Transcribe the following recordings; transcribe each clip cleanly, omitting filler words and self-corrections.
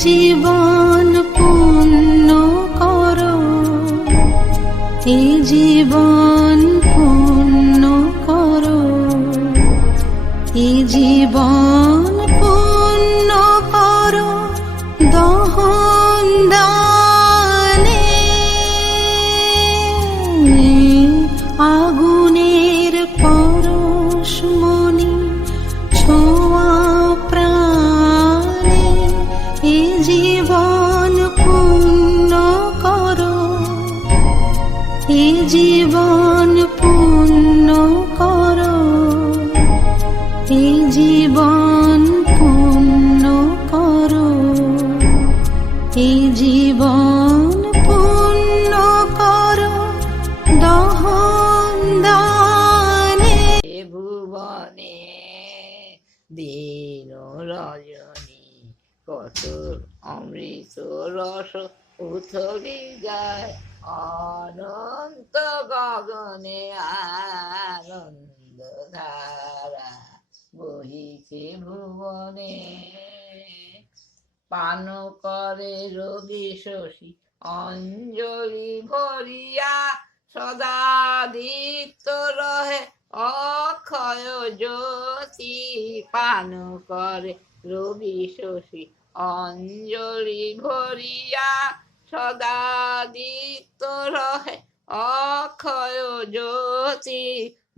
জীবন পূর্ণ করো, এই জীবন পূর্ণ করো, এই জীবন পূর্ণ করো দহন দানে। আগুনের পরশমণি ছোঁয়া প্রাণে, এই জীবন পূর্ণ করো, এই জীবন পূর্ণ করো, এই জীবন পূর্ণ করো, এই জীবন পূর্ণ করো দহন দানে। ভুবনে দিন রজনী কত অমৃত রস উথলি যায়, অনন্ত গগনে আনন্দ ধারা বহিছে ভুবনে। পান করে রবি শশী অঞ্জলি ভরিয়া, সদা দীপ্ত রহে অক্ষয় জ্যোতি। পান করে রবি শশী অঞ্জলি ভরিয়া, সদা দীপ্ত রহে অক্ষয় জ্যোতি।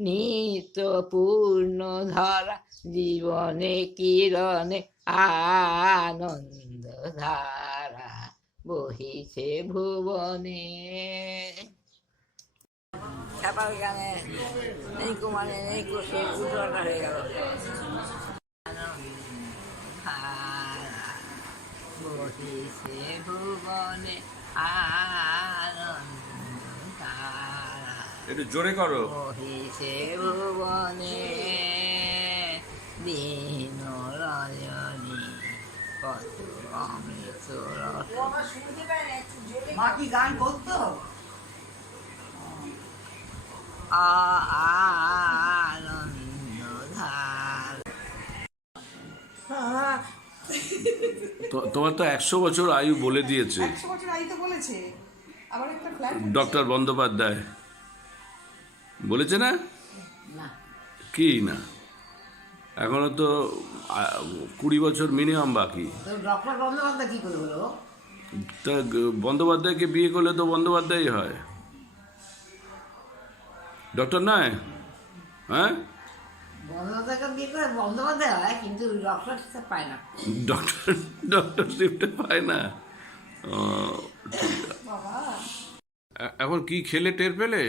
নিত্য পূর্ণ ধারা জীবনে কিরণে আনন্দ ধারা বহিছে ভুবনে। ছাপার গানে নেই কুমারে নেই কুশে উজ্জ্বলটা হয়ে গেল। বহিছে ভুবনে আনন্দ ধারা, একটু জোরে করো। বহিছে ভুবনে দিন রজনী কত অমৃত রস। মা কি গান করতো? আনন্দ ধার। তোমার তো 100 বছর আয়ু বলে দিয়েছে 100 বছর আয়ু তো বলেছে। আবার একটা ফ্ল্যাট ডক্টর বন্দ্যোপাধ্যায় বলেছে না? না, কি না, এখনো তো 20 বছর মিনিমাম বাকি। ডক্টর বন্দ্যোপাধ্যায় কি করে বলো? তা বন্দ্যোপাধ্যায়কে বিয়ে করলে তো বন্দ্যোপাধ্যায়ই হয়, ডক্টর নয়? হ্যাঁ, বন্দ্যোপাধ্যায়কে বিয়ে করে বন্দ্যোপাধ্যায় হয়, কিন্তু ডক্টর পায় না। ডক্টরশিপটা পায় না। ও, ঠিক আছে। এখন কি খেলে টের পেলে?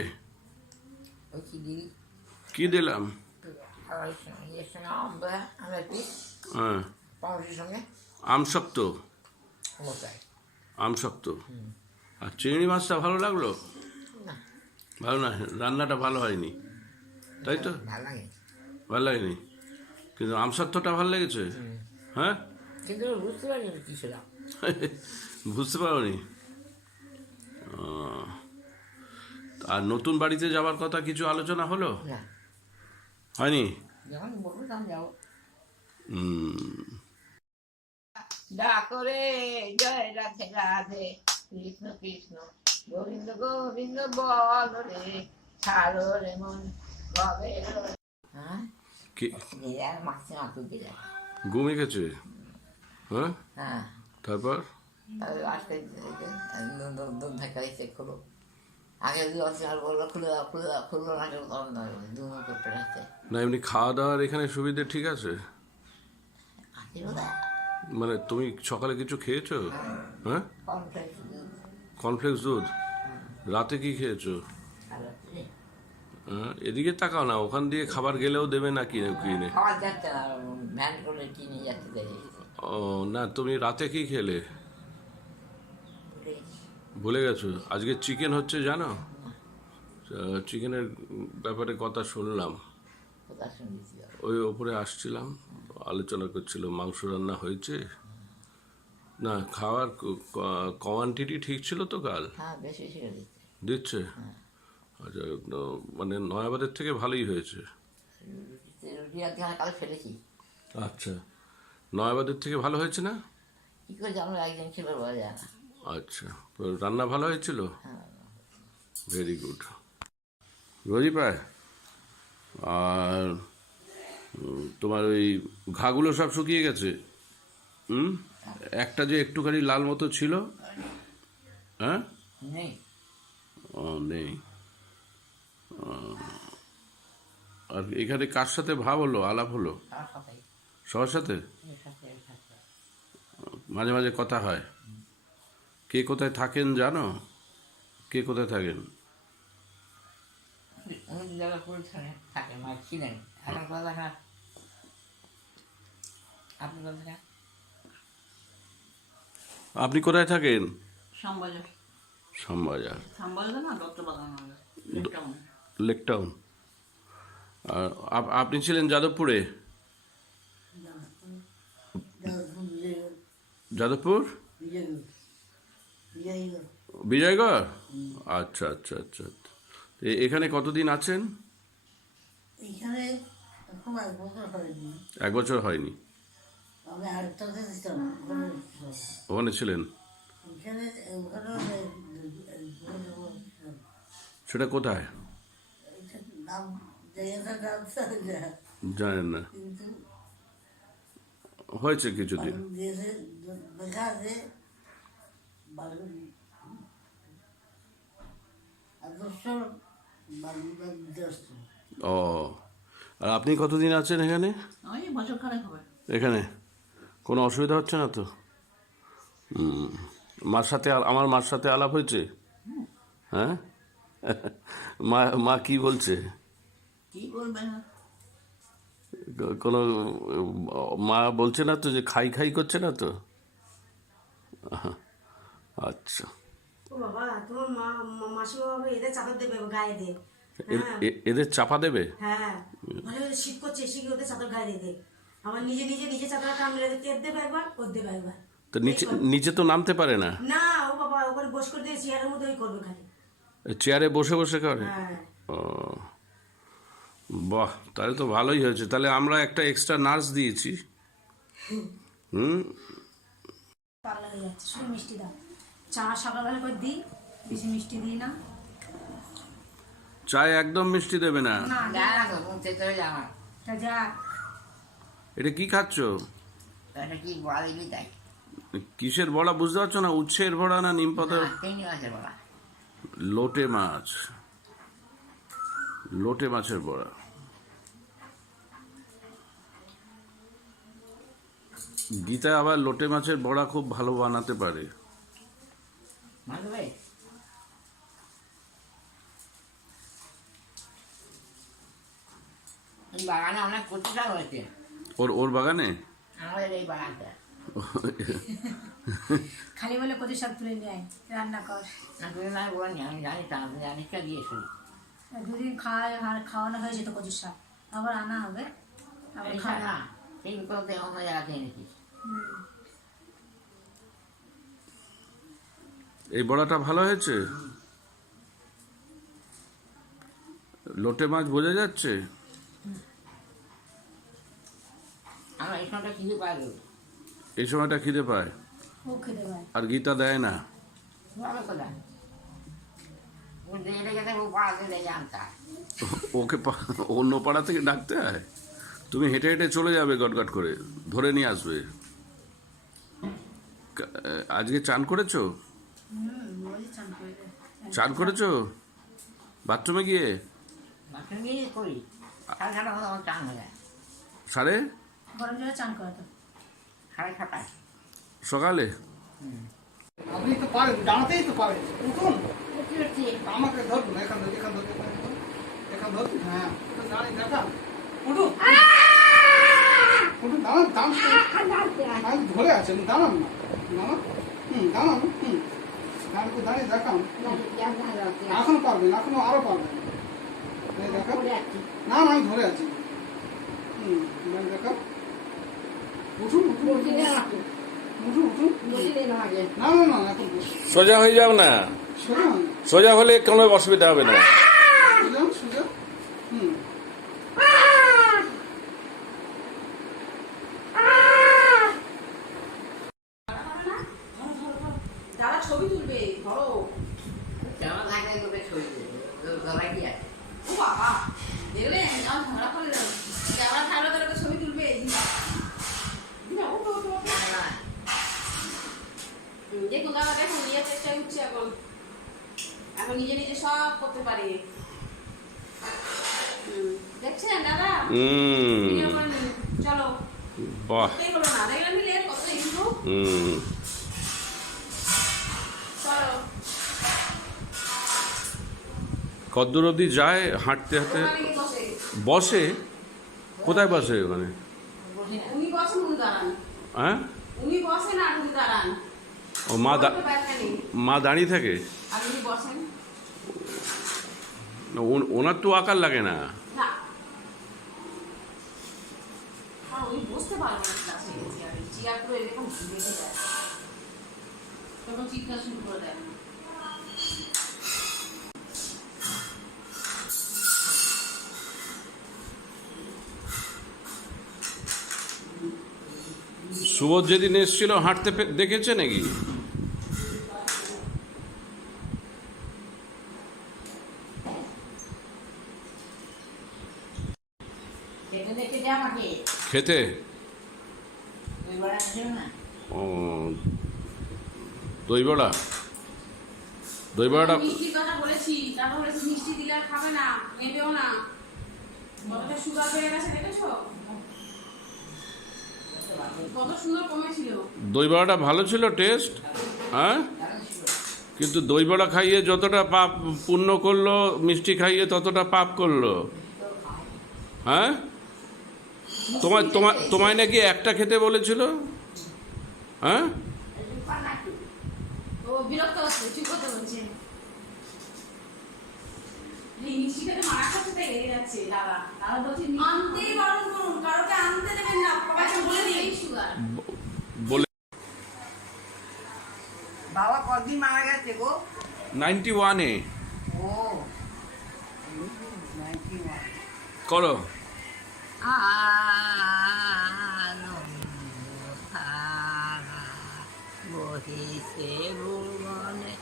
ওই কি দিই কি দিলাম? ইয়ের সঙ্গে আমরা পিস হ্যাঁ, পাউরুটির সঙ্গে আমসক্ত, ওটাই। আমসক্ত। আর চিংড়ি মাছটা ভালো লাগলো? না, ভালো না, রান্নাটা ভালো হয়নি, তাই তো? ভালো লাগে, ভালো লাগেনি, কিন্তু আমসত্ত্বটা ভালো লেগেছে। হ্যাঁ, কিন্তু বুঝতে পারিনি কি ছিল। বুঝতে পারোনি? আর নতুন বাড়িতে যাওয়ার কথা কিছু আলোচনা হলো? না, হয়নি? যখন বলবো তখন যাবো। হুম। ডাকরে জয় রাধে রাধে, কৃষ্ণ কৃষ্ণ গোবিন্দ গোবিন্দ বল রে, ছাড়ো রে মন ভবে। হ্যাঁ, কি আর মাসে মাথু দিয়ে ঘুমিয়ে গেছে? হ্যাঁ, হ্যাঁ, তারপর আসতে দুধ ধাক্কা দিচ্ছে খুলো। আগে দু আর বললো খুলে দাও খুলে দাও, খুললো না কেউ তখন দু করতে আসছে। না, এমনি খাওয়া দাওয়ার এখানে সুবিধে ঠিক আছে? আছে বোধহয় মানে তুমি সকালে কিছু খেয়েছো? হ্যাঁ, কমপ্লেক্স কর্নফ্লেক্স দুধ। রাতে কি খেয়েছো? হ্যাঁ, এদিকে তাকাও না, ওখান দিয়ে খাবার গেলেও দেবে না কিনে কিনে। খাওয়া যাচ্ছে না, ভ্যান করে কিনে যাচ্ছে দেখে। ও না, তুমি রাতে কি খেলে ভুলে গেছো? আজকে চিকেন হচ্ছে জানো? চিকেনের ব্যাপারে কথা শুনলাম, ওই ওপরে আসছিলাম, আলোচনা করছিল মাংস রান্না হয়েছে না। খাওয়ার কোয়ান্টিটি ঠিক ছিল তো কাল? হ্যাঁ, বেশি দিচ্ছে। আচ্ছা, মানে নয়াবাদের থেকে ভালোই হয়েছে। রুটি আর কাল ফেলেছি। আচ্ছা, নয়াবাদের থেকে ভালো হয়েছে না? কি করে জানবো একদিন ছিল বলা যায় না। আচ্ছা, তো রান্না ভালো হয়েছিল? হ্যাঁ, ভেরি গুড। রোজই পায়। আর তোমার ওই ঘাগুলো সব শুকিয়ে গেছে? হুম, একটা যে একটুখানি লাল মতো ছিল, হ্যাঁ? নেই। ও নেই। আর এখানে কার সাথে ভাব হলো, আলাপ হলো? তার সাথে সবার সাথে এর সাথে এর সাথে মাঝে মাঝে কথা হয়। কে কোথায় থাকেন জানো? কে কোথায় থাকেন? উনি দু জায়গায় করে থাকে, মা ছিলেন, এখন কথা দেখা। আপনি কথা দেখা আপনি কোথায় থাকেন? শ্যামবাজার। শ্যামবাজার, শ্যামবাজার না দত্তবাগান লেক টাউন। আর আপনি ছিলেন যাদবপুরে? যাদবপুর, বিজয়গড়। আচ্ছা আচ্ছা আচ্ছা। এখানে কতদিন আছেন? এখানে খুব 1 বছর হয়নি। 1 বছর হয়নি। আমি আরেকটাতে দিতাম ওখানে ছিলেন? এখানে ওখানেও সেটা কোথায় নাম জায়গাটার নাম জানেন না? কিন্তু হয়েছে কিছুদিন। দেশে দেখা আছে আদর্শ ও, আর আপনি কতদিন আছেন এখানে? ওই বছর খানেক হবে। এখানে কোনো অসুবিধা হচ্ছে না তো? মার সাথে আমার মার সাথে আলাপ হয়েছে? হ্যাঁ। মা মা কি বলছে? কি বলবে না, কোনো মা বলছে না তো যে খাই খাই করছে না তো? আচ্ছা, ও বাবা, তোমার মাসিমা বাবা এদের চাদর দেবে গায়ে দিয়ে। এদের চাপা দেবে? হ্যাঁ, মানে শীত করছে, এসে কি ওদের চাদর গায়ে দিয়ে দে। আমার নিজে নিজে চাদর টানলে তেল দেবে একবার, ওর দেবে একবার। তো নিচে তো নামতে পারে না? না, ও বাবা ওখানে বস করে দিয়ে চেয়ারের মধ্যে ওই করবে খালি। চেয়ারে বসে বসে করে? হ্যাঁ। ও বাহ, তাহলে তো ভালোই হয়েছে। তাহলে আমরা একটা এক্সট্রা নার্স দিয়েছি। পাগলা হয়ে যাচ্ছে, শুধু মিষ্টি দাও। চা সকালবেলা করে দিই, বেশি মিষ্টি দিই না। চায় একদম মিষ্টি দেবে না? না, যায় না তো, মুখ চেতে হয়ে যায় আমার। তা যা। এটা কি খাচ্ছ? এটা কি বড়া দিবি তাই? কিসের বড়া বুঝতে পারছো না? উচ্ছের বড়া না নিম পাতার? চিংড়ি মাছের বড়া। লোটে মাছ, লোটে মাছের বড়া। গীতা আবার লোটে মাছের বড়া খুব ভালো বানাতে পারে। মানবে? এই বাগানে অনেক কচু শাক হয়েছে। ওর বাগানে? আমাদের এই বাগানটা। খালি বলে কত শাক তুলে নিয়ে আয়, রান্না কর। না তুমি না বলেনি, আমি জানি তো, আমি জানিসটা দিয়েছি। দুদিন খাওয়ানো হয়েছে তো কচুর শাক, আবার আনা হবে। আবার এই শাক না, সেই বিকল্পে অন্য জায়গাতে এনেছিস। এই বড়াটা ভালো হয়েছে? লোটে মাছ বোঝা যাচ্ছে? আমরা এই সময়টা খিদে পাই। এই সময়টা খিদে পায়। ও খেতে পায়। আর গীতা দেয় না? ভালো কোথায় ও দিয়ে গেছে, ও পাড়াতে লেগে আনতা। ওকে অন্য পাড়া থেকে ডাকতে হয়? তুমি হেঁটে হেঁটে চলে যাবে গটগট করে, ধরে নিয়ে আসবে। আজকে চান করেছো? রোজই চান করে দেয়। চান করেছো বাথরুমে গিয়ে? বাথরুম গিয়ে করি, 6:30 মতো আমার চান হয়ে যায়। সাড়ে গরম জলে চান করে তো। 6:30 সকালে? আপনি তো পারেন, জানাতেই তো পারেন। উঠুন, কি হচ্ছে? আমাকে ধরুন, এখান ধরুন, এখান ধরুন, এখান ধরুন। হ্যাঁ, দাঁড়িয়ে দেখা। উঠুন, উঠুন, দাঁড়ান, দাঁড়ান। আমি ধরে আছি, দাঁড়ান না, দাঁড়ান। দাঁড়ান, দাঁড়িয়ে দাঁড়িয়ে দেখান। এখনো পারবেন, এখনো আরো পারবেন। দেখা না, আমি ধরে আছি। দেখা। উঠুন, উঠুন, উঠুন, উঠুন। না না না, এখন সোজা হয়ে যাও না, শোনো, সোজা হলে কোনো অসুবিধা হবে না। সোজা সোজা। পারে। দেখছেন দাদা? হুম, ভিডিও করে নিন। চলো। বাহ, করতেই হলো না। দেখলেন নিলে কত একটু? হুম, চলো। কতদূর অবধি যায় হাঁটতে হাঁটতে? ওখানে গিয়ে বসে। বসে? কোথায় বসে ওখানে? উনি বসেন, উনি দাঁড়ান। হ্যাঁ, উনি বসেন আর উনি দাঁড়ান। ও মা ওর তো ব্যথা নেই। মা দাঁড়িয়ে থাকে? আর উনি বসেন। না, ওনার তো আকার লাগে না। না। আর উনি বসতে পারবেন না ক্লাসে চেয়ারে। চেয়ার পুরো এরকম ঢেকে যায়। তখন চিৎকার শুরু করে দেয়। সুবোধ যেদিন এসেছিল হাঁটতে দেখেছে নাকি? খেতে দেখে দে আমাকে। খেতে? তুই বড় ছিল না? ও, দই বড়া? দই বড়াটা মিষ্টির কথা বলেছি, তারপর বলেছি মিষ্টি দিলে আর খাবে না, নেবেও না। কতটা সুগার বেড়ে গেছে দেখেছো? কত সুন্দর কমেছিল। দই বড়াটা ভালো ছিল টেস্ট, হ্যাঁ, কিন্তু দই বড়া খাইয়ে যতটা পাপ পুণ্য করলো, মিষ্টি খাইয়ে ততটা পাপ করলো। হ্যাঁ, তোমায় নাকি একটা খেতে বলেছিল? হ্যাঁ, ও বিরক্ত হচ্ছে, চুপ করতে বলছে। এই মিষ্টি খেতে মারা খাচ্ছে তাই রেগে যাচ্ছে দাদা। দাদা বলছে আনতেই বারণ করুন, কারোকে আনতে দেবেন না, বাবাকে বলে দিই সুগার। বলে বাবা কদিন মারা গেছে গো? 91-এ। ও 91। করো। বহিছে ভুবনে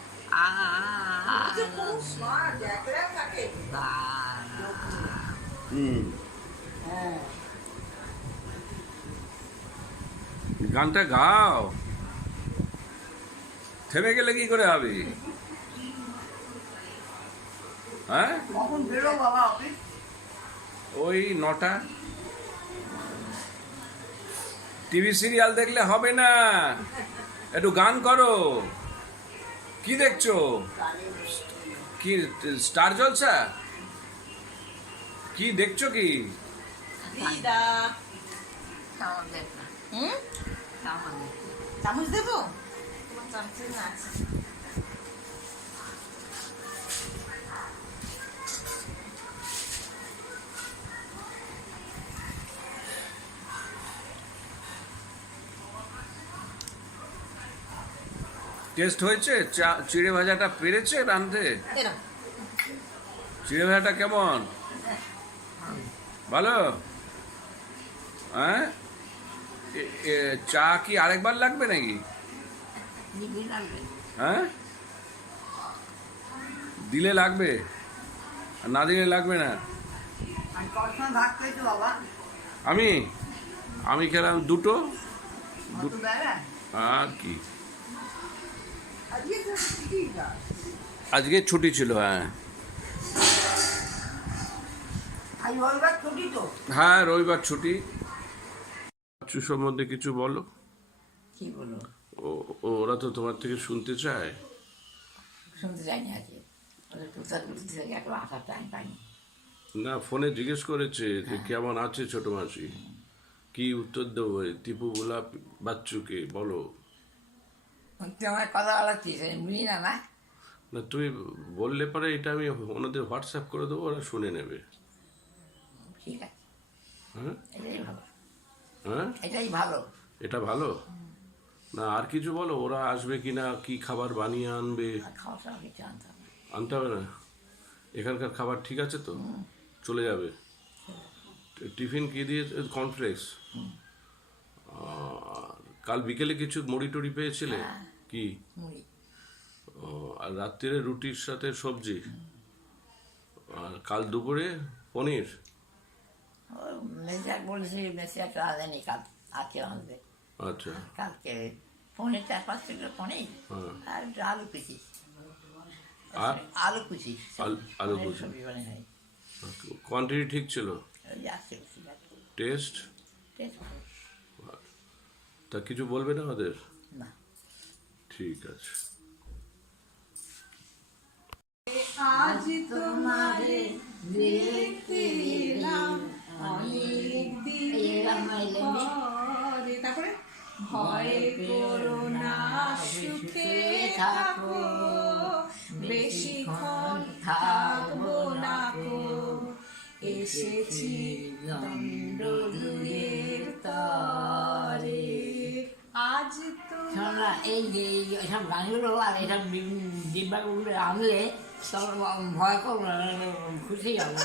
হুম, গানটা গাও, থেমে গেলে কি করে হবে? হ্যাঁ, কখন বেরো বাবা অফিস? ওই 9টা। টিভি সিরিয়াল দেখলে হবে না, একটু গান করো। কি দেখছো? কি স্টার জলসা? কি দেখছো কি? দিদা চামচ দেবো? তোমার চামচ আছে। টেস্ট হয়েছে? চিড়ে ভাজাটা পেরেছে রাঁধতে? চিড়ে ভাজাটা কেমন? ভালো? হ্যাঁ, চা কি আরেকবার লাগবে নাকি? হ্যাঁ, দিলে লাগবে, আর না দিলে লাগবে না। ভাগ পেয়েছো বাবা? আমি খেলাম দুটো। বেলা আর কি, আজকে ছুটি ছিল। হ্যাঁ, আজ রবিবার ছুটি তো। হ্যাঁ, রবিবার ছুটি। বাচ্চু সম্বন্ধে কিছু বলো। কি বলো? ওরা তো তোমার থেকে শুনতে চায়। শুনতে চাইনি আজকে, ওদের তুলতে থেকে একটু আসার টাইম পাইনি। না, ফোনে জিজ্ঞেস করেছে যে কেমন আছে ছোট মাসি, কি উত্তর দেবো? টিপু বলা বাচ্চুকে বলো। আমার কথা বলার কি বুঝি না না। না, তুমি বললে পরে এটা আমি ওনাদের হোয়াটসঅ্যাপ করে দেবো, ওরা শুনে নেবে। ঠিক আছে, হ্যাঁ, এটাই ভালো। হ্যাঁ, এটাই ভালো। এটা ভালো না? আর কিছু বলো, ওরা আসবে কিনা, কি খাবার বানিয়ে আনবে? খাওয়া দাওয়া কিছু আনতে হবে। আনতে হবে না? এখানকার খাবার ঠিক আছে তো? চলে যাবে? টিফিন কি দিয়ে? কর্নফ্লেক্স। কাল বিকেলে কিছু মুড়ি টুড়ি পেয়েছিলে? কি? মুড়ি। আর রাত্রিরে রুটির সাথে সবজি। আর কাল দুপুরে পনির। মেসিয়াক বলেছি, মেসিয়াক রাঁধেনি, কাল আজকে আনবে। আচ্ছা, কালকে পনির 4-5 কিলো পনির আর আলু কেজি। আর আলু কুচি আলু কুচি সবজি বানিয়ে খাই কোয়ান্টিটি ঠিক ছিল, ওই যে আসছে ঠিক আছে টেস্ট? টেস্ট তা কিছু বলবে না ওদের? না ঠিক আছে। আজ তোমারে দেখতে এলাম অনেক দিন পরে। তারপরে ভয় করো না সুখে থাকো বেশিক্ষণ থাকবো না কো এসেছি দণ্ডদুয়ের তরে আজ তো শোনা এই যে এইসব গানগুলো আর এইসব ডিব্বাগুলো আনলে সব ভয় করবো না, খুশি যাবো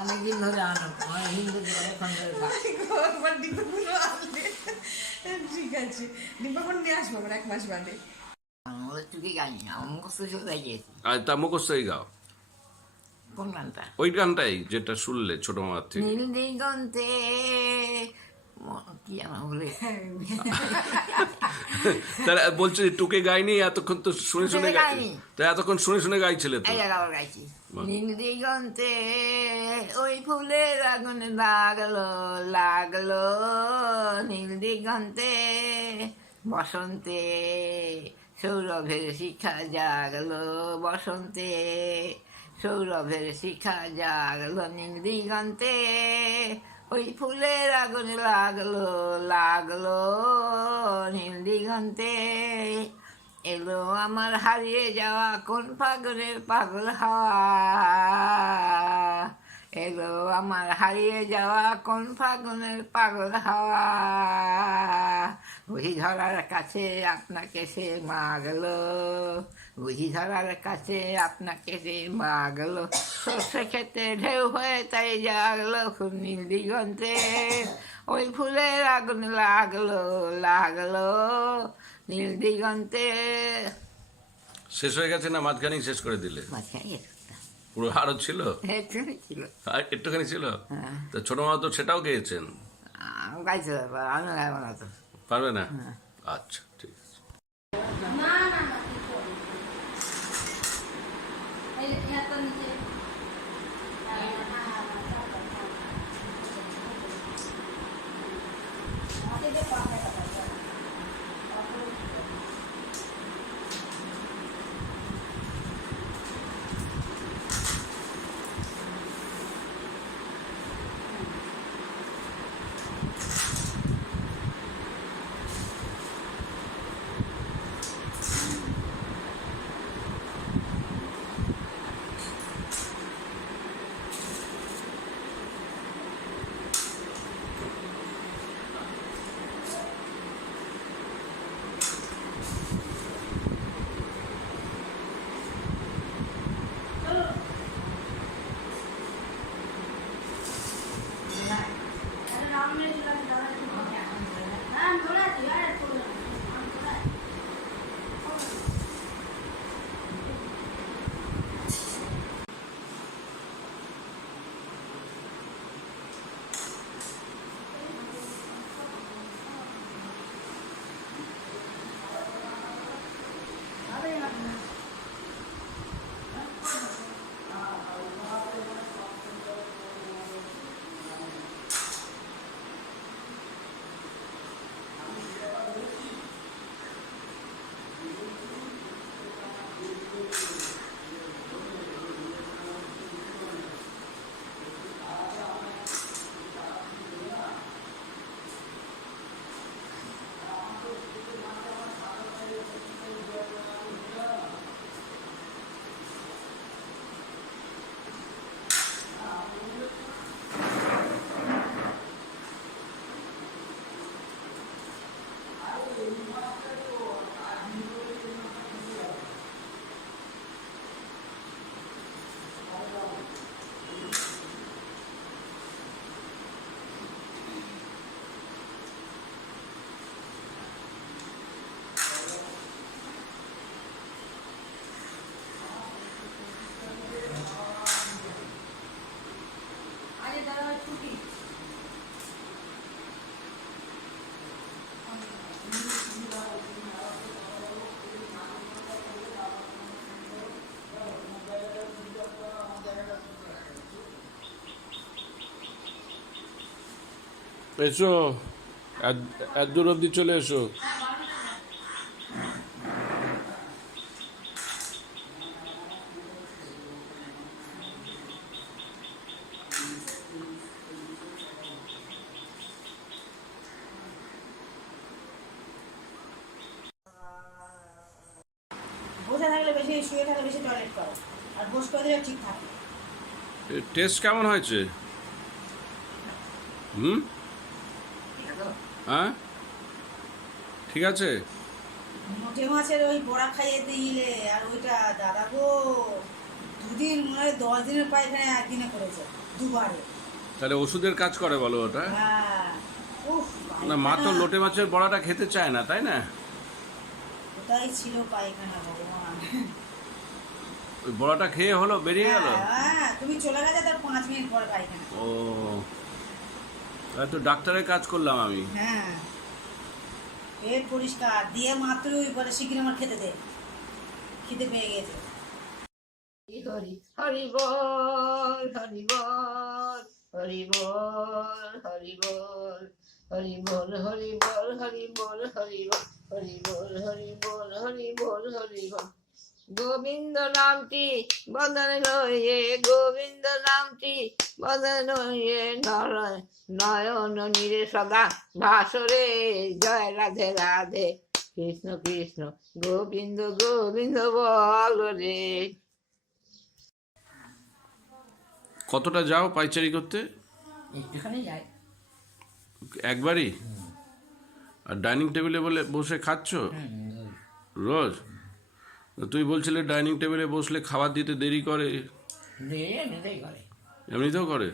অনেকদিন ধরে আনো অনেক হিন্দু এখন ধরে থাক। একবার ডিব্বাগুলো আনলে ঠিক আছে ডিব্বাগুলো নিয়ে আসবো আমার 1 মাস বাদে আমাদের চুকি গাইনি আমার মুখস্থ চলে গিয়েছি। আর তা মুখস্থই গাও কোন গানটা? ওই গানটাই যেটা শুনলে ছোট মামার থেকে। নীল দিগন্তে কি আমার বলে তারা বলছে যে টুকে গাইনি, এতক্ষণ তো শুনে শুনে টুকে গাইনি। তা এতক্ষণ শুনে শুনে গাইছিলে তো। এই আবার গাইছি বাহ। নীল দিগন্তে ওই ফুলের আগুন লাগলো লাগলো নীল দিগন্তে বসন্তে সৌরভের শিখা জাগলো বসন্তে সৌরভের শিখা জাগলো নীল দিগন্তে ওই ফুলের আগুন লাগলো লাগলো নীল দিগন্তে এলো আমার হারিয়ে যাওয়া কোন পাগলের পাগল হাওয়া এলো আমার হারিয়ে যাওয়া কোন ফাগুনের পাগল হাওয়া বুঝি ধরার কাছে আপনাকে সে মাগলো বুঝি ধরার কাছে আপনাকে সে মাগলো সর্ষে খেতে ঢেউ হয়ে তাই জাগলো খুব নীল দিগন্তে ওই ফুলের আগুন লাগলো লাগলো নীল দিগন্তে। শেষ হয়ে গেছে না মাঝখানেই শেষ করে দিলে? মাঝখানে একটুটা পুরো আরো ছিল? একটুখানি ছিল। আর একটুখানি ছিল? হ্যাঁ। তা ছোট মামা তো সেটাও গেয়েছেন, গাইতে পারবো আমি গাইবো না তো। পারবে না? আচ্ছা ঠিক আছে। এসো, এত দূর অব্দি চলে এসো। বসে থাকলে বেশি, শুয়ে থাকলে বেশি টয়লেট করো, আর বসে করে দিলে ঠিক থাকে। টেস্ট কেমন হয়েছে? হুম, হ্যাঁ ঠিক আছে। মোটে মাছের ওই বড়া খাইয়ে দিলে, আর ওইটা দাদা গো 2 দিন মনে হয় 10 দিনের পায়খানা একদিনে করেছে, দুবারে। তাহলে ওষুধের কাজ করে বলো ওটা? হ্যাঁ, উফ, না, মা তো পায়খানা। লোটে মাছের বড়াটা খেতে চায় না, তাই না? ওটাই ছিল পায়খানা, ভগবান। ওই বড়াটা খেয়ে হলো, বেরিয়ে গেল। হ্যাঁ, তুমি চলে গেছে তার 5 মিনিট পরে পায়খানা। ও, তাই তো ডাক্তারের কাজ করলাম আমি। হ্যাঁ, পেট পরিষ্কার দিয়ে মাত্রই বলে শিগগির আমার খেতে দে, খিদে পেয়ে গেছে। হরি হরি বল, হরি বল, হরি বল, হরি বল, হরি বল, হরি বল, হরি বল, হরি বল, হরি বল, হরি বল, হরি বল, হরি বল। গোবিন্দ নামটি বদনে লয়ে, গোবিন্দ নামটি বদনে লয়ে, নয়ন নীরে সদা ভাসরে, জয় রাধে রাধে, কৃষ্ণ কৃষ্ণ গোবিন্দ গোবিন্দ বল রে। কতটা যাও পাইচারি করতে? একটুখানি যাই। একবারই? আর ডাইনিং টেবিলে বলে বসে খাচ্ছ রোজ? তুই বলছিলে ডাইনিং টেবিলে বসলে খাবার দিতে দেরি করে। এমনিতেই করে। এমনিতেও করে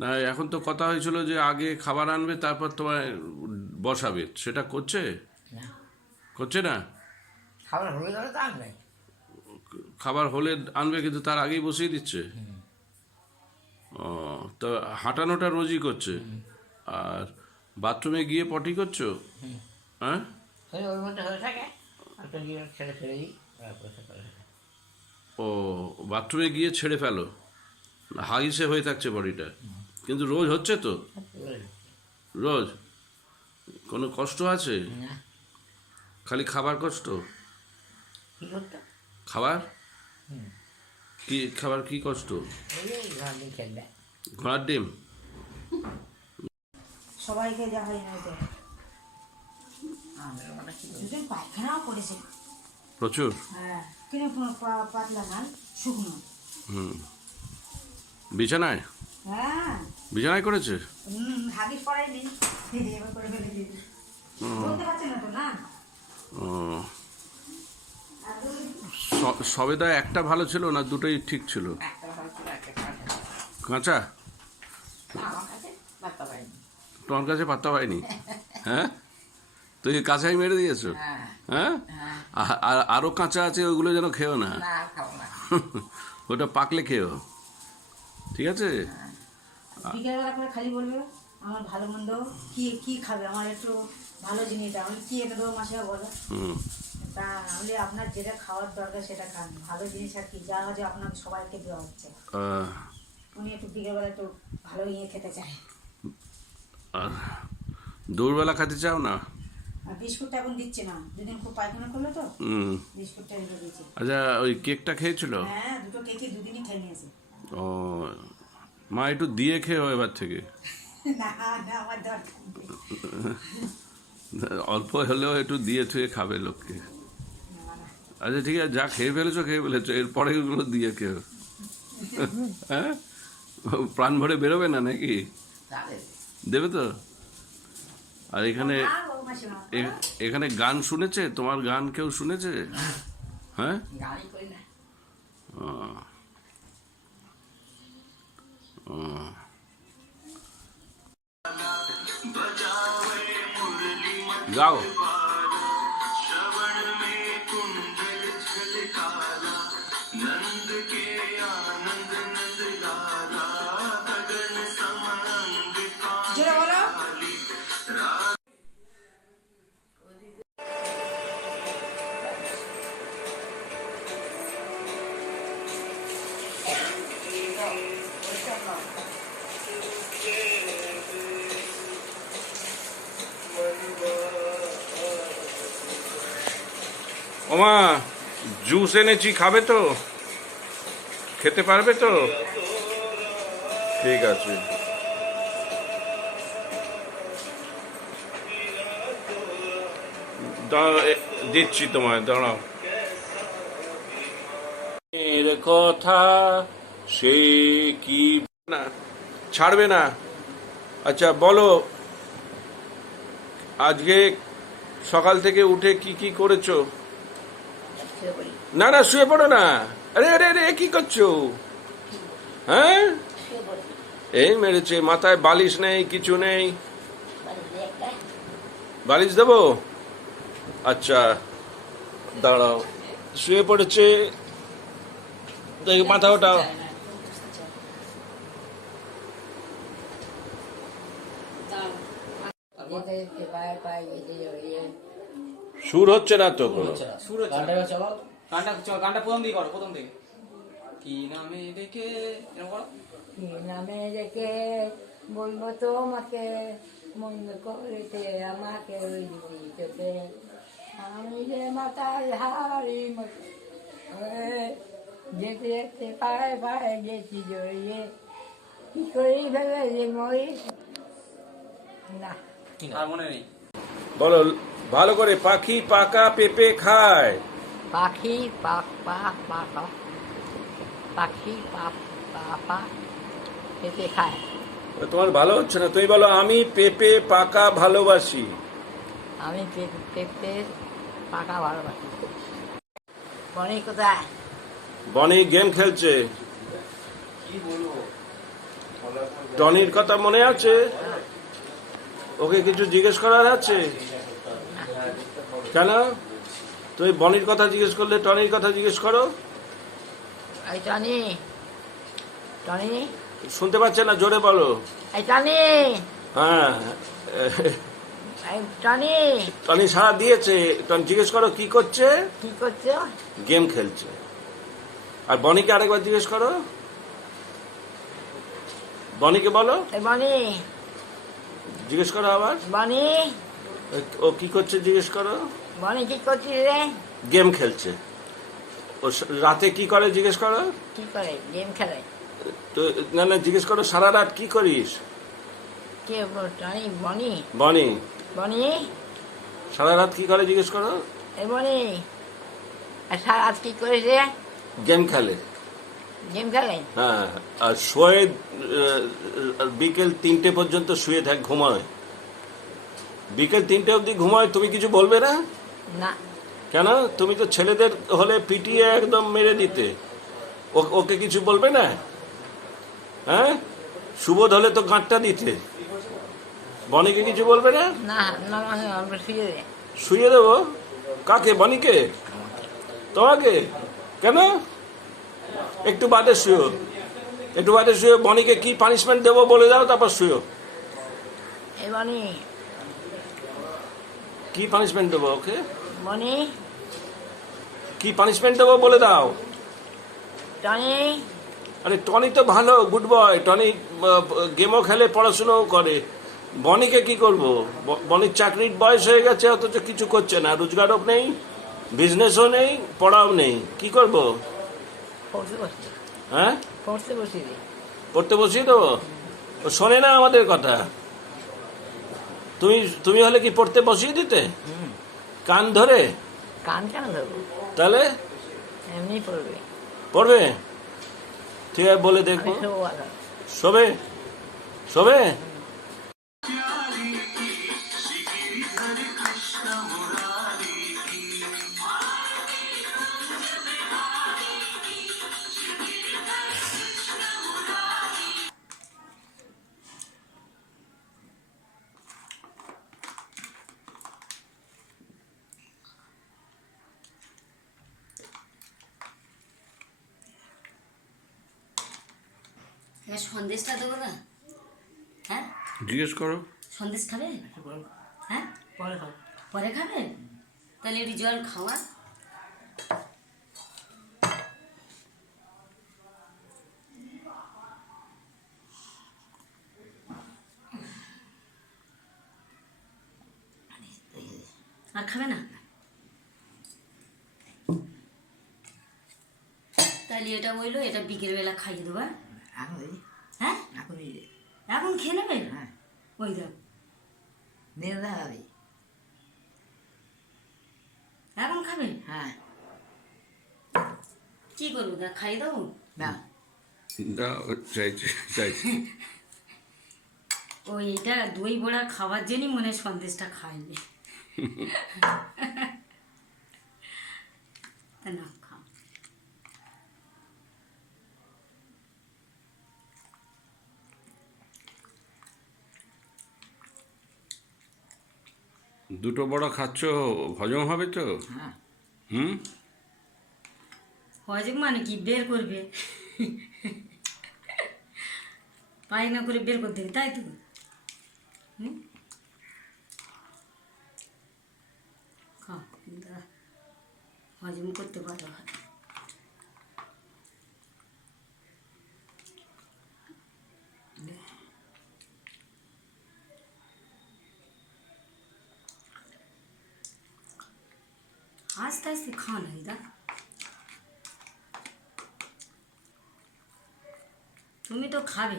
না? এখন তো কথা হয়েছিল যে আগে খাবার আনবে তারপর তোমায় বসাবে, সেটা করছে? না, করছে না? খাবার হলে ধরে তো আনবে। খাবার হলে আনবে কিন্তু তার আগেই বসিয়ে দিচ্ছে। ও, তো হাঁটানোটা রোজই করছে। আর বাথরুমে গিয়ে পটি করছো? হ্যাঁ, ওর মধ্যে হয়ে থাকে, একটা গিয়ে ছেড়ে ফেলে দিই, ও বাথরুমে গিয়ে ছেড়ে ফেলো, হাগিসে হয়ে থাকছে বডিটা। কিন্তু রোজ হচ্ছে তো? রোজ? কোনো কষ্ট আছে? না। খালি খাবার কষ্ট? কি করতো? খাবার কি খাবার, কি কষ্ট? ঘোড়ার ডিম? সবাইকে দেওয়া হয় না, দুজন পায়খানাও করেছে প্রচুর? হ্যাঁ, কিনে পাতলা না, শুকনো। হুম, বিছানায়? হ্যাঁ, বিছানায় করেছে? হাগিস পড়ায়নি, এবার করে ফেলে দিয়েছি, বলতে পারছে না তো না। ও, সবেদা একটা ভালো ছিল না দুটোই ঠিক ছিল? কাঁচা? তোমার কাছে পাত্তা পাইনি? হ্যাঁ, তুই কাঁচাই মেরে দিয়েছো? হ্যাঁ, আর আরো কাঁচা আছে, ওগুলো যেন খেও না। ওটা পাকলে খেও, ঠিক আছে? বিকেলবেলা করে খালি বলবে আমার ভালো মন্দ কি কি খাবে, আমার একটু ভালো জিনিস, আমি কি এনে দেবো মাসিমা বলো? তা নাহলে আপনার যেটা খাওয়ার দরকার সেটা খান, ভালো জিনিস আর কি, যা হচ্ছে আপনাকে সবাইকে দেওয়া হচ্ছে। উনি একটু বিকেলবেলা একটু ভালো ইয়ে খেতে চায়। আর দুপুরবেলা খেতে চাও না? আর বিস্কুটটা এখন দিচ্ছে না, দুদিন খুব পায়খানা করলো তো, বিস্কুটটা এনে দিচ্ছে। আচ্ছা, ওই কেকটা খেয়েছিল? হ্যাঁ, দুটো কেকই দুদিনই খেয়ে নিয়েছে। ও, মা একটু দিয়ে খেও এবার থেকে। না না, আমার দরকার নেই। অল্প হলেও একটু দিয়ে থুয়ে খাবে লোককে। আচ্ছা ঠিক আছে, যা খেয়ে ফেলেছো এরপরে ওগুলো দিয়ে খেও। হ্যাঁ, প্রাণ ভরে বেরোবে না নাকি? দেবে তো? আর এখানে এখানে গান শুনেছে? তোমার গান কেউ শুনেছে? হ্যাঁ, গাও। জোরে বলো। ওমা জুস এনেছি, খাবে তো? খেতে পারবে তো? ঠিক আছে। দিচ্ছি তোমায়, দাঁড়াও। এর কথা সে কি না ছাড়বে না। আচ্ছা বলো, আজকে সকাল থেকে উঠে কি কি করেছো? শুয়ে পড়ি, না না, শুয়ে পড়ো না। আরে আরে আরে, কি করছো? হ্যাঁ, শুয়ে পড়ি, এই মেরেছে, মাথায় বালিশ নেই, কিছু নেই। বাড়িতে একটা বালিশ দেবো? আচ্ছা দাঁড়াও। শুয়ে পড়েছে, দেখি মাথা ওঠাও। যেতে যেতে পায়ে পায়ে যেতে জড়িয়ে সুর হচ্ছে না তো কোনো। সুর হচ্ছে না। গানটা চলো। গানটা প্রথম দিকে করো, প্রথম দিকে। কি নামে ডেকে এরকম করো। কি নামে রেখে বলবো তোমাকে, মন্দ করেছে আমাকে ওই চোখে, আমি যে মাতাল হারি যেতে যেতে পায়ে পায়ে গেছি জড়িয়ে, কি করি ভেবে যে মরি না। আর মনে নেই। বলো ভালো করে। পাখি পাকা পেঁপে খায়। পাখি পাক পাক পাক পাখি পাক পা পেঁপে খায়। তোমার ভালো হচ্ছে না, তুমি বলো আমি পেঁপে পাকা ভালোবাসি। আমি পেঁপে পাকা ভালোবাসি। বনি কোথায়? বনি গেম খেলছে। টনির কথা মনে আছে? ওকে কিছু জিজ্ঞেস করার আছে? কেন? তুমি বনির কথা জিজ্ঞেস করলে টনির কথা জিজ্ঞেস করো। এই টনি, টনি, শুনতে পাচ্ছে না, জোরে বলো। এই টনি, হ্যাঁ, এই টনি, টনি সারা দিয়েছে। টনি জিজ্ঞেস করো কি করছে। কি করছো? গেম খেলছে। আর বনিকে আরেকবার জিজ্ঞেস করো। বনিকে বলো, এই বনি, জিজ্ঞেস করো আবার। বনি, ও কি করছে জিজ্ঞেস করো। বনি কি করছিস রে? গেম খেলছে। ও রাতে কি করে জিজ্ঞেস করো। কি করে? গেম খেলে। তো না না, জিজ্ঞেস করো সারা রাত কি করিস। কে টনি? বনি, বনি বনি, সারা রাত কি করে জিজ্ঞেস করো। এই বনি, আর সারা রাত কি করিস রে? গেম খেলে। গেম খেলে। হ্যাঁ, আর শোয়ে বিকেল 3টে পর্যন্ত শুয়ে থাক, ঘুমায়। বিকেল 3টে অবধি ঘুমায়। তুমি কিছু বলবে না? না। কেন? তুমি তো ছেলেদের হলে পিটিয়ে একদম মেরে দিতে। ওকে কিছু বলবে না? হ্যাঁ, সুবোধ হলে তো গাঁটটা দিতে। বনিকে কিছু বলবে না? না না, আমরা শুয়ে দে। শুয়ে দেবো? কাকে? বনিকে? তোমাকে? কেন? একটু বাদে শুয়ো, একটু বাদে শুয়ে বনিকে কি পানিশমেন্ট দেবো বলে দাও, তারপর শুয়ো। এই বনি, কি পানিশমেন্ট দেবো ওকে? বনি, কি পানিশমেন্ট দেবো বলে দাও। টনি, আরে টনি তো ভালো, গুড বয়। টনি গেমও খেলে, পড়াশোনাও করে। বনিকে কি করব? বনির চাকরির বয়স হয়ে গেছে, অথচ কিছু করছে না, রোজগারও নেই, বিজনেসও নেই, পড়াও নেই। কি করব? পড়তে বসি, হ্যাঁ, পড়তে বসি দে। পড়তে বসিয়ে দেবো? ও শোনে না আমাদের কথা। তুমি হলে কি পড়তে বসিয়ে দিতে কান ধরে? কান কেন ধরবো? তাহলে এমনি পড়বে। পড়বে? ঠিক আছে, বলে দেখবো। শোবে? শোবে? সন্দেশটা দেবো না? হ্যাঁ, জিজ্ঞেস করো। সন্দেশ খাবে? হ্যাঁ, পরে খাও। পরে খাবে? তাহলে একটু জল খাওয়া। আর খাবে না? তাহলে এটা বললো এটা বিকেলবেলা খাইয়ে দেবো, হ্যাঁ? এখন এই যে, হ্যাঁ এখন এই যে, এখন খেয়ে নেবে? হ্যাঁ ওই দেখ নিয়ে দাঁড়াবে। এখন খাবে? হ্যাঁ কি করবো, দেখ খাইয়ে দেবো? না দাও, চাইছি চাইছি। ওই এটা দই বড়া খাওয়ার জন্যই মনে হয় সন্দেশটা খাইবে। তা না খাও। দুটো বড়া খাচ্ছ, হজম হবে তো? হ্যাঁ হুম। হজম মানে কি বের করবে, পায়না করে বের করতে হবে, তাই তো? হুম, খাও কিন্তু হজম করতে পারো। আস্তে আস্তে খাও না দিদা, তুমি তো খাবে।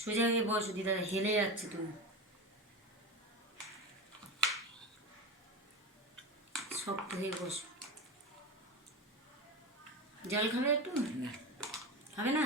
সোজা হয়ে বসো দিদা, হেলে যাচ্ছে তুমি। শক্ত হয়ে বসো। জল খাবে একটু? খাবে না?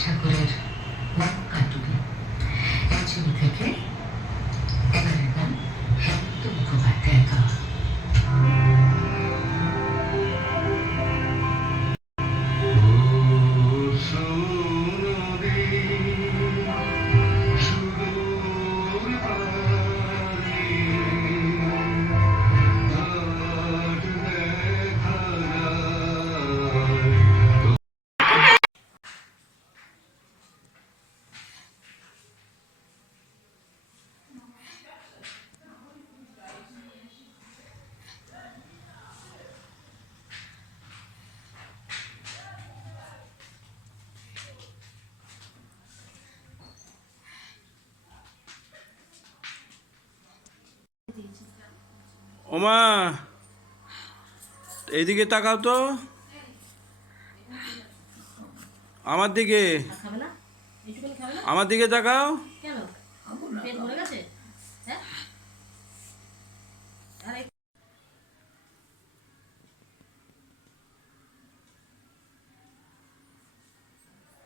ঠাকুরের কাটুরি এই ছবি থেকে এবারের গান হেমন্ত মুখোপাধ্যায়ের গাওয়া। ওমা, এইদিকে তাকাও তো, আমার দিকে, খাবে না? একটুখানি খাবে না? আমার দিকে তাকাও। কেন? পেট ভরে গেছে? হ্যাঁ? আরে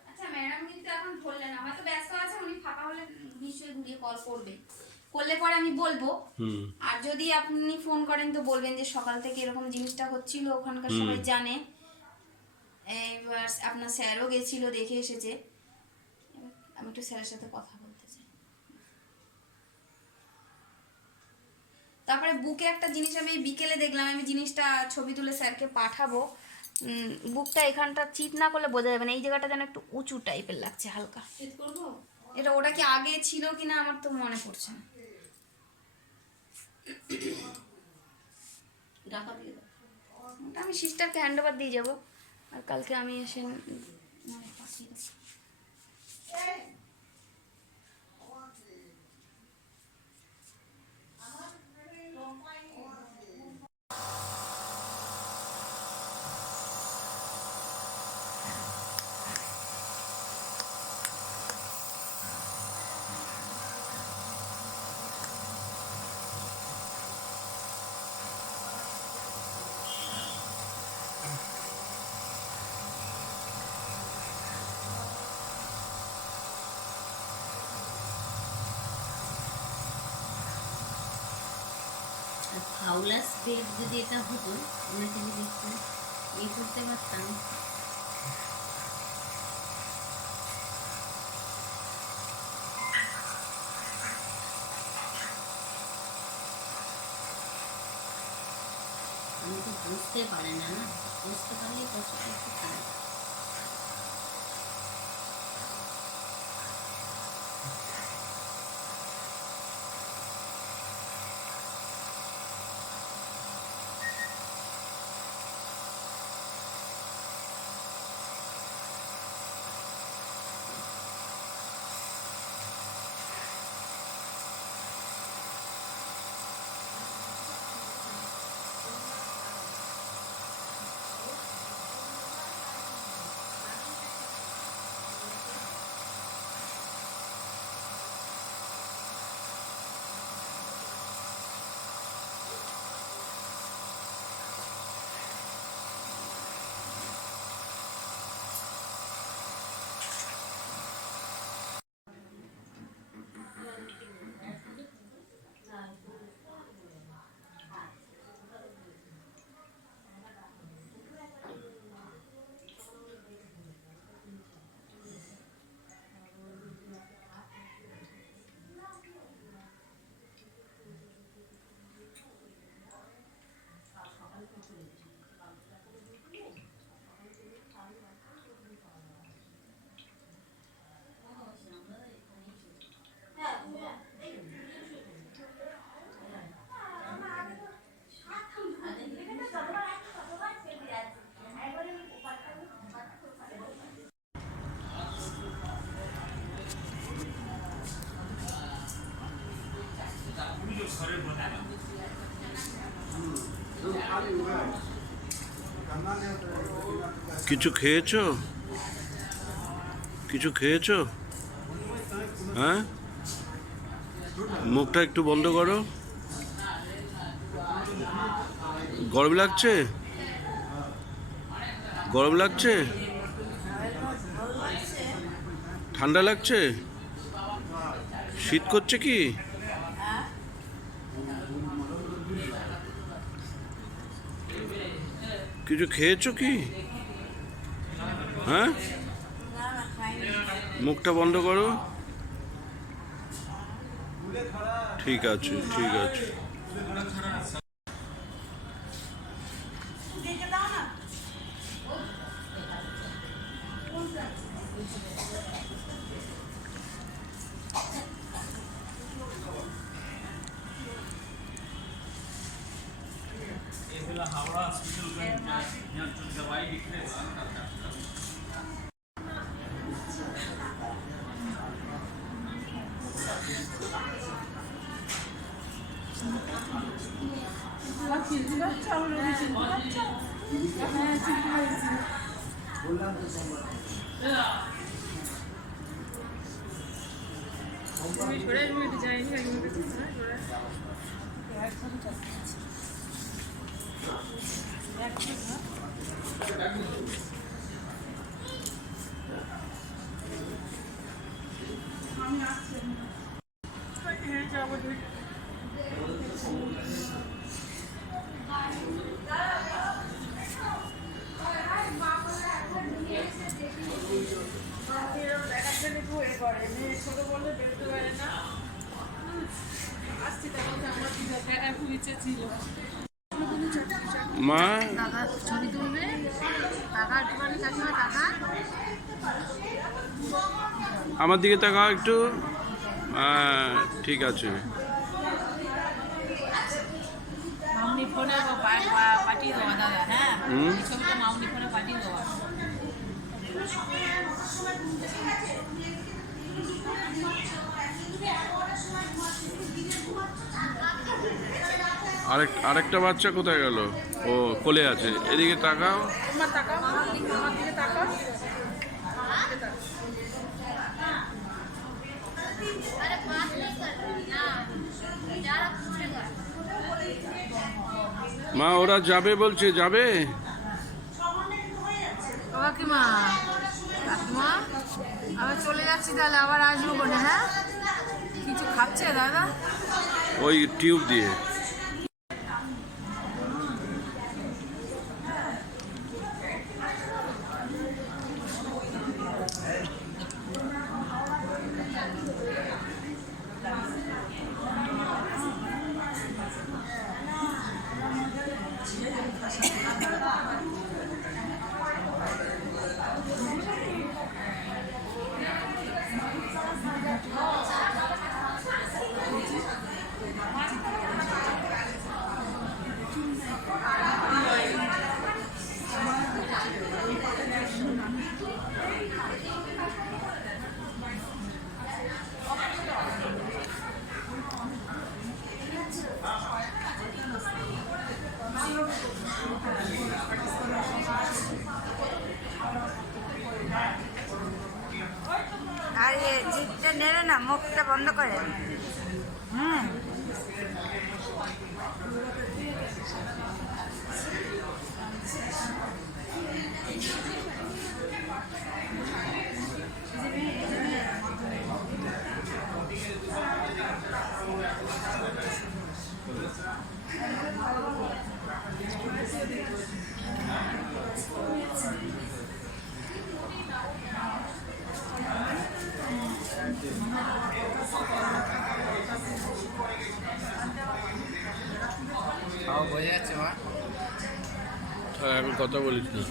আচ্ছা ম্যাডাম কিন্তু এখন ধরলেন না, হয়তো ব্যস্ত আছে, উনি ফাঁকা হলে নিশ্চয়ই ঘুরিয়ে কল করবে, করলে পরে আমি বলবো। আর যদি আপনি ফোন করেন তো বলবেন যে সকাল থেকে এরকম জিনিসটা হচ্ছিল, ওখানকার সবাই জানে, এবার আপনার স্যারও গেছিল, দেখে এসেছে। আমি একটু স্যারের সাথে কথা বলতে চাই। তারপরে বুকে একটা জিনিস আমি বিকেলে দেখলাম, আমি জিনিসটা ছবি তুলে স্যারকে পাঠাবো। বুকটা এখানটা চিট না করলে বোঝা যাবে না, এই জায়গাটা যেন একটু উঁচু টাইপের লাগছে হালকা। চিট করবো এটা, ওটা কি আগে ছিল কিনা আমার তো মনে পড়ছে না। ঢাকা দিয়ে দাও, ওটা আমি সিস্টারকে হ্যান্ড ওভার দিয়ে যাবো, আর কালকে আমি এসে পাঠিয়ে দেবো। হাওলাস বেড যদি এটা হতো ওনাকে যদি একটু ইয়ে করতে পারতাম। আমি তো বুঝতে পারে না, না বুঝতে পারলে কষ্টটা একটু খারাপ। কিছু খেয়েছো? কিছু খেয়েছো? হ্যাঁ, মুখটা একটু বন্ধ করো। গরম লাগছে? গরম লাগছে? ঠান্ডা লাগছে? শীত করছে কি? কিছু খেয়েছো কি? হ্যাঁ, মুখটা বন্ধ করো। ঠিক আছে, ঠিক আছে। हावड़ा हॉस्पिटल में यहाँ जो दवाई लिख रहे हैं মা, ছবি তুলবে কাকা, একটুখানি কাকিমা কাকা, আমার দিকে তাকাও একটু। ঠিক আছে। মামনি ফোনে পাঠিয়ে দেওয়া দাদা। হ্যাঁ, এই ছবিটা মামনি ফোনে পাঠিয়ে দেওয়া। আরেকটা বাচ্চা কোথায় গেল? ও কোলে আছে। এদিকে তাকাও। মা, ওরা যাবে বলছে, যাবে। কাকিমা, কাকিমা, আমি চলে যাচ্ছি, তাহলে আবার আসবো বলে। হ্যাঁ, কিছু খাচ্ছে দাদা? ওই টিউব দিয়ে। সিটটা নেড়ে না, মুখটা বন্ধ করে। হুম। খাওয়া বোঝা যাচ্ছে মা? এখন কথা বলিস না।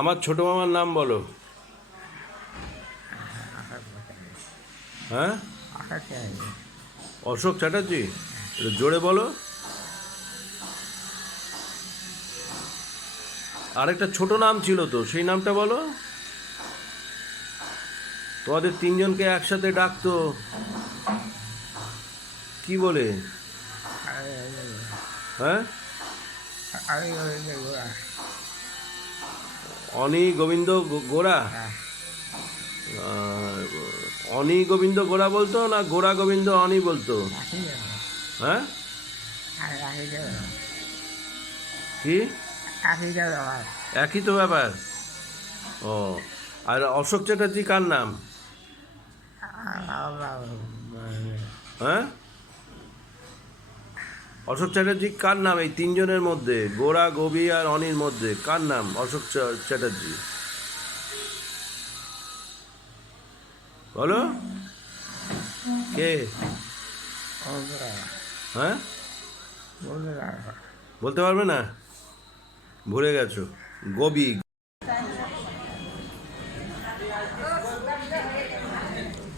আমার ছোট মামার নাম বলো। হ্যাঁ, অশোক চ্যাটার্জি। একটু জোরে বলো। আরেকটা ছোট নাম ছিল তো, সেই নামটা বলো। তোমাদের তিনজনকে একসাথে ডাকতো কি বলে? হ্যাঁ, অনি গোবিন্দ গোড়া। অনি গোবিন্দ গোড়া বলতো না গোড়া গোবিন্দ অনি বলতো? হ্যাঁ, কি একই তো ব্যাপার। ও, আর অশোক চ্যাটার্জি কার নাম? হ্যাঁ, অশোক চ্যাটার্জি কার নাম? এই তিনজনের মধ্যে, গোড়া গোবি আর অনির মধ্যে কার নাম অশোক চ্যাটার্জি? বলো কে? হ্যাঁ, বলতে পারবে না, ভুলে গেছো। গোবি।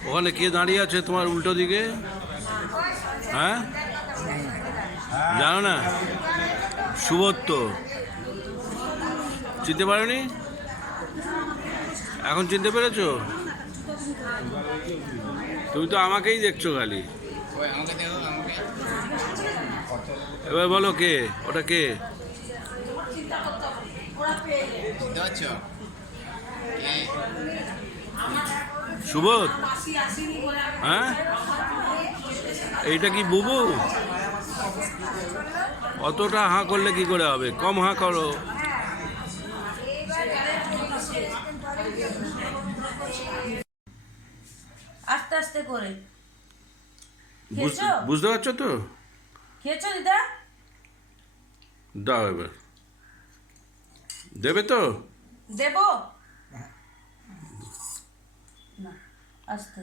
ওখানে কে দাঁড়িয়ে আছে তোমার উল্টো দিকে? হ্যাঁ, জানো না? সুব্রত। চিনতে পারোনি? এখন চিনতে পেরেছো? তুমি তো আমাকেই দেখছো খালি। ওই আমাকে দেখো, আমাকে। এবার বলো কে ওটা, কে? বুঝতে পারছো? সুবোধ। হ্যাঁ, এইটা কি বুবু? অতটা হাঁ করলে কি করে হবে? কম হাঁ করো। আস্তে আস্তে করে। বুঝতে পারছো তো? খেয়েছো দিদা? দাও এবার। দেবে তো? দেব না, আস্তে।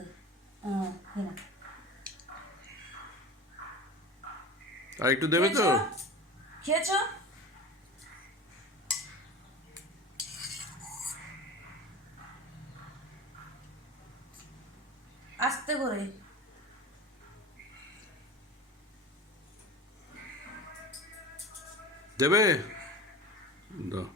আর একটু দেবে তো? খেয়েছো? আস্তে করে। দেবে? দাও।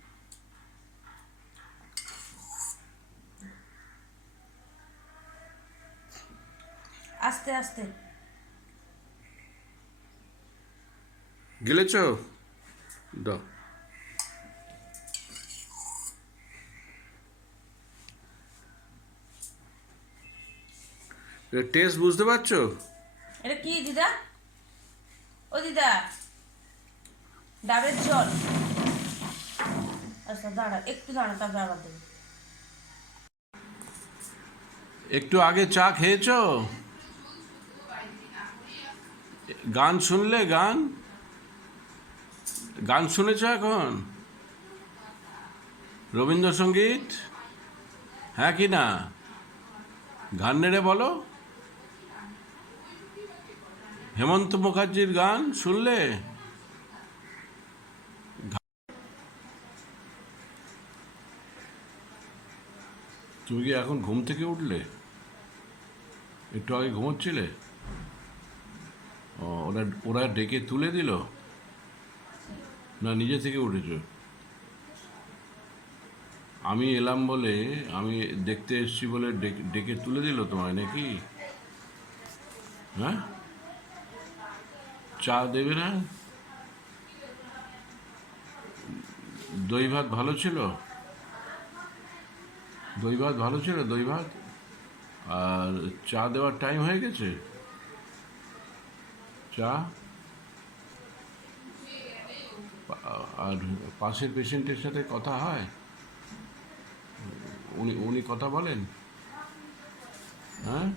আস্তে আস্তে। গিলেছো? দাও। টেস্ট বুঝতে পারছো? এটা কি দিদা? ও দিদা, ডাবের জল। আচ্ছা দাঁড়া, একটু দাঁড়া, তারপরে আবার দেবো। একটু আগে চা খেয়েছো? গান শুনলে? গান শুনেছো এখন? রবীন্দ্রসঙ্গীত হ্যাঁ কি না, গান নেড়ে বলো। হেমন্ত মুখার্জির গান শুনলে? তুমি কি এখন ঘুম থেকে উঠলে? একটু আগে ঘুমোচ্ছিলে? ও, ওরা ডেকে তুলে দিল না নিজে থেকে উঠেছ? আমি এলাম বলে, আমি দেখতে এসেছি বলে ডেকে তুলে দিল তোমায় নাকি? হ্যাঁ, চা দেবে না? দই ভাত ভালো ছিল? দই ভাত ভালো ছিল? দই ভাত আর চা দেওয়ার টাইম হয়ে গেছে। চা আর পাশের পেশেন্টের সাথে কথা হয়? উনি কথা বলেন? হ্যাঁ,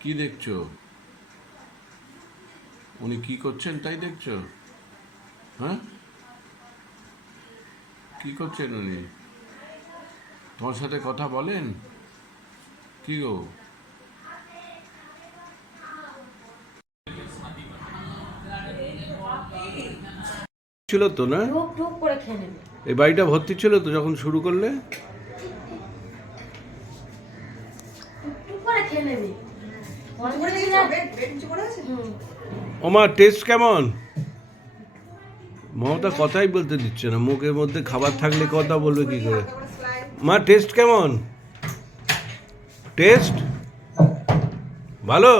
কি দেখছো? উনি কি করছেন তাই দেখছো? হ্যাঁ, কি করছেন উনি? তোমার সাথে কথা বলেন? কি গো? ছিল তো না, এই বাড়িটা ভর্তি ছিল তো যখন শুরু করলে? ওমা টেস্ট কেমন? মমতা কথাই বলতে দিচ্ছে না, মুখের মধ্যে খাবার থাকলে কথা বলবে কি করে? মা টেস্ট কেমন? টেস্ট ভালো?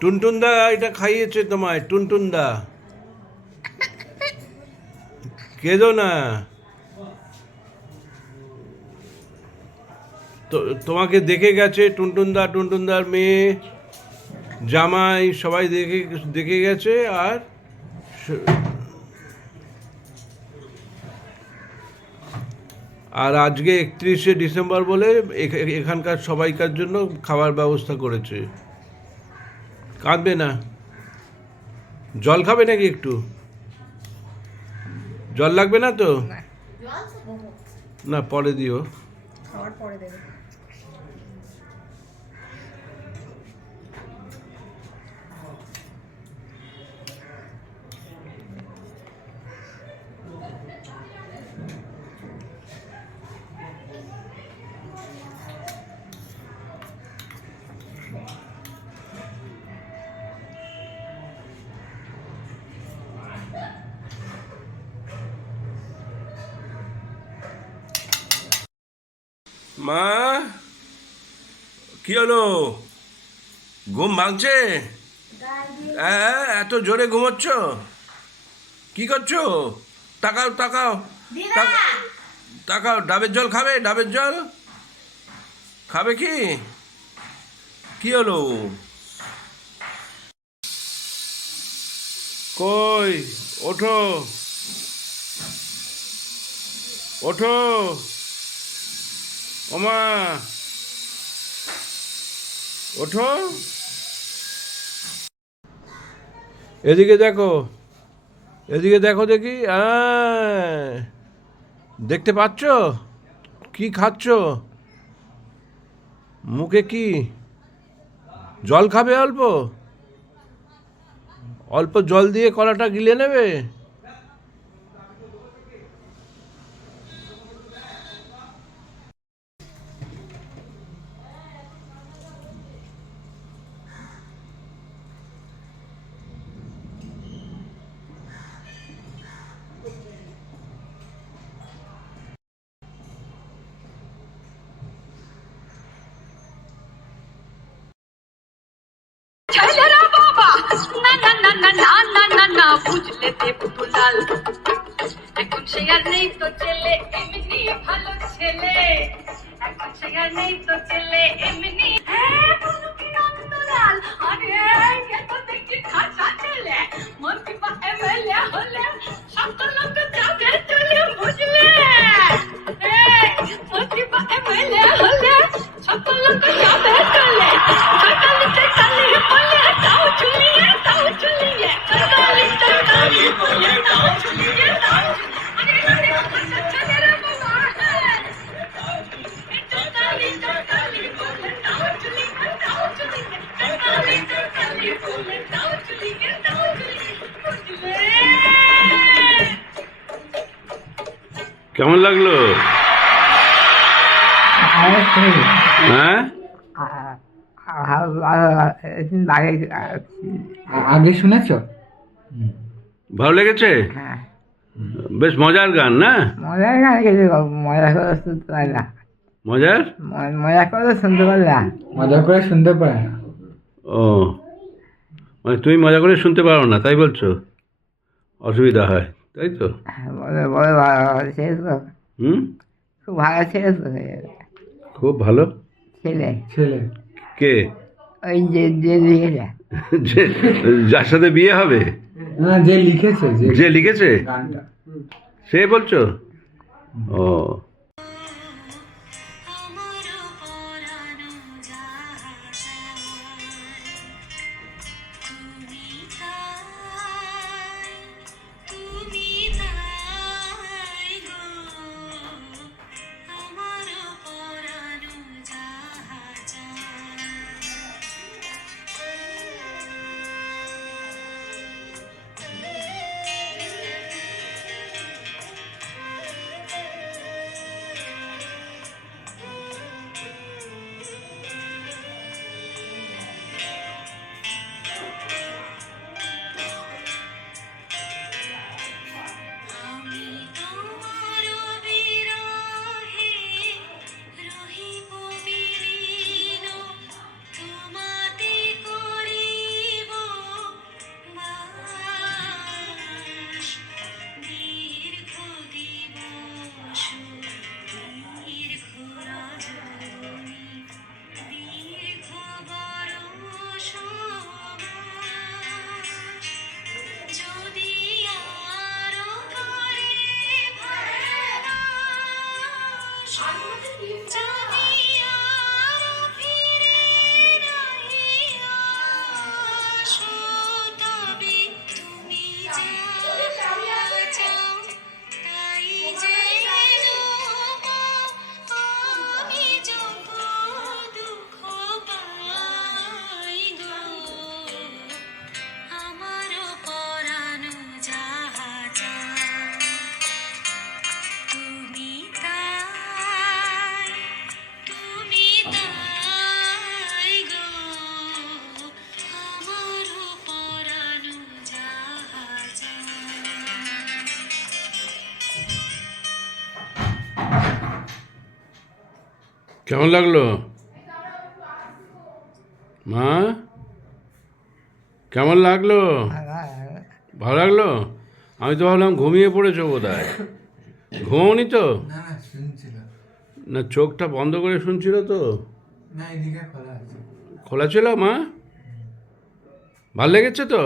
টুনটুনদা এটা খাইয়েছে তোমায়? টুনটুনদা কেঁদো না তো, তোমাকে দেখে গেছে টুনটুনদা, টুনটুনদার মেয়ে, জামাই সবাই দেখে গেছে। আর আজকে 31শে ডিসেম্বর বলে এখানকার সবাইকার জন্য খাবার ব্যবস্থা করেছে। কাঁদবে না? জল খাবে নাকি? একটু জল লাগবে না তো? না, পরে দিও। খাওয়ার পরে দেবে। মা কি হলো? ঘুম ভাঙছে? হ্যাঁ, এত জোরে ঘুমোচ্ছ? কি করছো? তাকাও তাকাও তাকাও। ডাবের জল খাবে? ডাবের জল খাবে কি? কি হলো? কই ওঠো, ওঠো ওমা, ওঠো। এদিকে দেখো, এদিকে দেখো দেখি। দেখতে পাচ্ছ কি খাচ্ছ? মুখে কি? জল খাবে? অল্প অল্প জল দিয়ে কলাটা গিলে নেবে। বুঝলে দেবদুলাল, এখন সে আর নেই তো ছেলে, এমনি ভালো ছেলে। এখন সে আর নেই তো ছেলে, এমনি। হ্যাঁ বলো কি নন্দলাল, আরে এত দেখি খাসা ছেলে, মন্ত্রী বা এমএলএ হলে সব লোক যাবে চলে, বুঝলে? মন্ত্রী বা এমএলএ হলে সব লোক যাবে চলে। কাকালিতে কালি বলে তাও চুলিয়ে, তাও চুলিয়ে। কাকালিতে কালি বলে তাও চুলিয়ে, তাও চুলিয়ে। দাও চুলি গে দাও চুলি বুঝলে কেমন লাগলো? হ্যাঁ, আগে শুনেছ? ভালো লেগেছে? হ্যাঁ, বেশ মজার গান না? মজার গান কিছু মজা করে শুনতে পারি না, মজার? মজা করে শুনতে পারি না। মজা করে শুনতে পারে না। ও, মানে তুমি মজা করে শুনতে পারো না, তাই বলছো? অসুবিধা হয়, তাই তো? বলে বলে ভালো ছেলে তো, হুম, খুব ভালো ছেলে তো, খুব ভালো ছেলে ছেলে কে? ওই যে লিখেছে, যে যার সাথে বিয়ে হবে, না, যে লিখেছে, যে লিখেছে গানটা। সে বলছো? ও, কেমন লাগলো মা? কেমন লাগলো? ভালো লাগলো? আমি তো ভাবলাম ঘুমিয়ে পড়েছো বোধ হয়। ঘুমোনি তো? না, শুনছিল না, চোখটা বন্ধ করে শুনছিল তো? না, এদিকে খোলা আছে। খোলা ছিল মা? ভাল লেগেছে তো?